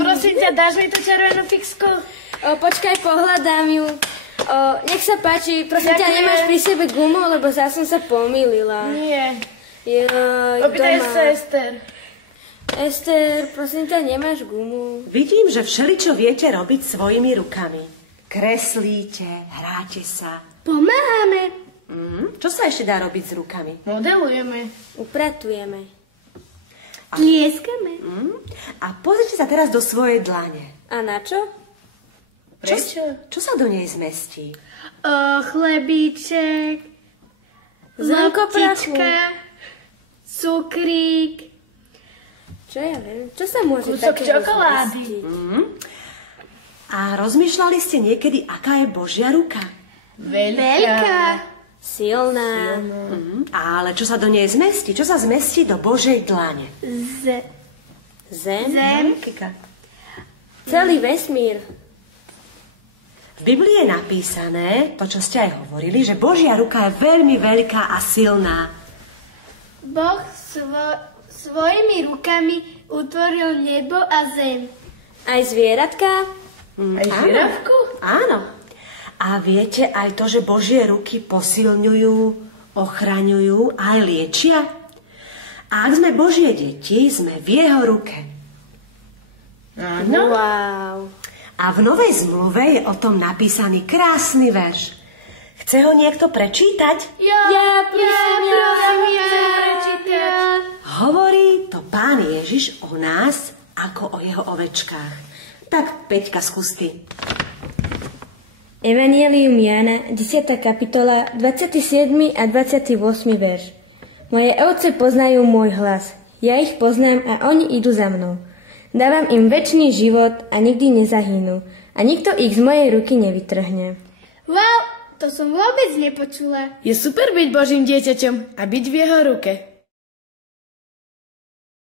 Prosím ťa, dáš mi tú červenú fixku? Počkaj, pohľadám ju. Nech sa páči, prosím ťa, nemáš pri sebe gumu, lebo zás som sa pomýlila. Nie. Opýtaj sa Ester. Ester, prosím ťa, nemáš gumu? Vidím, že všeličo viete robiť svojimi rukami. Kreslíte, hráte sa. Pomáhame. Čo sa ešte dá robiť s rukami? Modelujeme. Upratujeme. Tlieskame. A pozrite sa teraz do svojej dlane. A na čo? Prečo? Čo sa do nej zmestí? Chlebíček, loptička, cukrík. Čo ja viem? Čo sa môže kúsok takého čokolády. zmestiť? A rozmýšľali ste niekedy, aká je Božia ruka? Veľká. Silná. Ale čo sa do nej zmestí? Čo sa zmestí do Božej dlane? Zem? Kika. Celý vesmír. V Biblii je napísané, to čo ste aj hovorili, že Božia ruka je veľmi veľká a silná. Boh svojimi rukami utvoril nebo a zem. Aj zvieratka? Aj žirafku? Áno. A viete aj to, že Božie ruky posilňujú, ochraňujú, aj liečia? A ak sme Božie deti, sme v jeho ruke. Áno. Wow. A v Novej zmluve je o tom napísaný krásny verš. Chce ho niekto prečítať? Ja prečítať. Hovorí to Pán Ježiš o nás ako o jeho ovečkách. Tak, Peťka, skús ty. Evangelium Jána, 10. kapitola, 27. a 28. verš. Moje ovce poznajú môj hlas. Ja ich poznám a oni idú za mnou. Dávam im večný život a nikdy nezahynú. A nikto ich z mojej ruky nevytrhne. Wow, to som vôbec nepočula. Je super byť Božím dieťaťom a byť v jeho ruke.